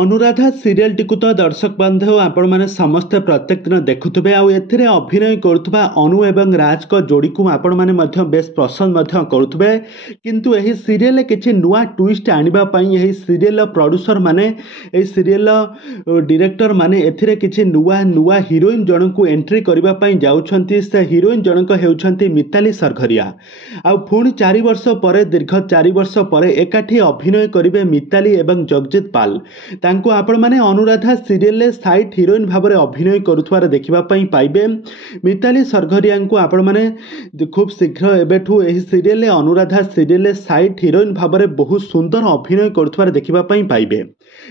Anuradha serial T तो दर्शक बांधव आपण मैंने समस्ते प्रत्येक दिन देखुवे आउ अभिनय करुवा अनु एवं राज को जोड़ी को आपण मैंने बेस पसंद करुवे किंतु यही सीरियल किसी नुआ ट्विस्ट आने सीरियल प्रोड्यूसर माने सीरियल डायरेक्टर माने एथिरे किसी नुआ नुआ हिरोइन जन को एंट्री करने जाउछंती। से हिरोइन जनक हेउछंती मिताली सरघरिया। आउ पुणी 4 वर्ष पर दीर्घ 4 वर्ष पर एकाठी अभिनय करिवे मिताली एवं जगजीत पाल। तांको आपण माने अनुराधा सीरियल साइड हिरोइन भाव में अभिनय करुवार देखा पाइबे। मिताली सरघरिया को आपण माने खूब शीघ्र एबेठू एही serial Anuradha serial side heroine भाव में बहुत सुंदर अभिनय करुवार देखा पाइबे।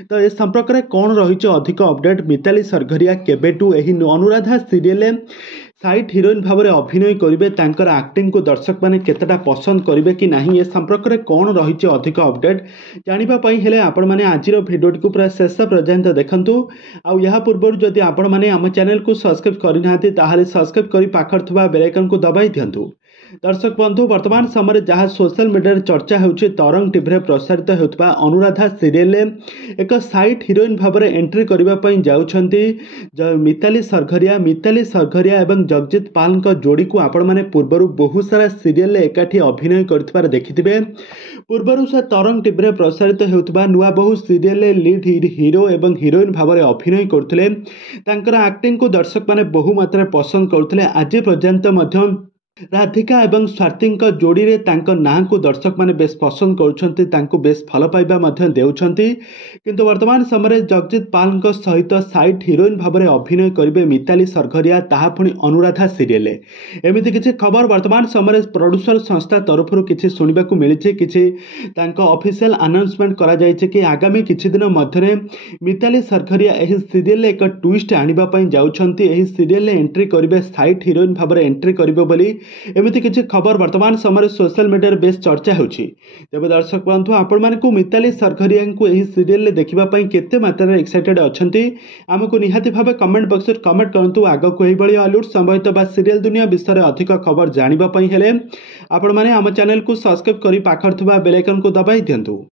तो ए संपर्क में कौन रही अधिक अपडेट मिताली सरघरिया केबेठू एही अनुराधा सीरियल साइड हिरोइन भाव में अभिनय करेंगे तांकर एक्टिंग को दर्शक मैंने केतटा पसंद करेंगे कि नहीं ए संपर्क में कौन रही अधिक अपडेट जानापी हेले आपण मैंने आज भिडियो को पूरा शेष पर्यंत देखंतु। आउ या पूर्व जदि आपण मैंने आम चैनल को सब्सक्राइब करना ताहले सब्सक्राइब कर पाखर थवा बेल आइकन को दबाई दिंतु। दर्शक बंधु वर्तमान समय जहाँ सोशल मीडिया चर्चा होउछि तरंग टीवी रे प्रसारित होता अनुराधा सीरियल एक साइड हिरोइन भाव में एंट्री करने जाउछंती मिताली सरघरिया एवं जगजीत पाल जोड़ी को आपण मैंने पूर्वर बहुत सारा सीरियल एकाठी अभिनय कर देखिथिबे। पूर्वर से तरंग टीवी रे प्रसारित होता नुआ बहु सीरियल लीड हीरो एवं हिरोइन भाव में अभिनय करथिले। तांकर एक्टिंग को दर्शक माने बहु मात्रा पसंद करथिले। आज पर्यंत राधिका एवं स्वाति जोड़ी रे तांको नाँ को दर्शक माने बेस पसंद करुछंती, तांको बेस भल पाइबा मध्य देउछंती। किंतु वर्तमान समय जगजीत पाल सहित साइड हिरोइन भाव में अभिनय करिवे मिताली सरघरिया, ताहा पुणी अनुराधा सीरियल। एमिति किछि खबर वर्तमान समय प्रोड्यूसर संस्था तरफ किछि सुनिबाकू मिलिछि। किछि तांको ऑफिशियल अनाउंसमेंट करा जायछि कि आगामी किछि दिन मध्यरे मिताली सरघरिया एही सीरियल एक ट्विस्ट आनिबा पई जाउछंती। एही सीरियल एंट्री करिवे साइड हिरोइन भाव में एंट्री करिवे बोली एमिति किछि खबर वर्तमान समय सोशल मीडिया बेस चर्चा होछि। तेबे दर्शक बंधु आपण मानकु मिताली सरघरिया को एही सीरियल देखिबा पई केते मात्रा एक्साइटेड अछंती हमकु निहाती भाबे कमेंट बॉक्स रे कमेंट करंतु। आगो को एही बळी हॉलीवुड संबंधित बा सीरियल दुनिया विषय रे अधिक खबर जानिबा पई हेले आपण माने हम चैनल को सब्सक्राइब करी पाखर थबा बेल आइकन को दबाई दियंतु।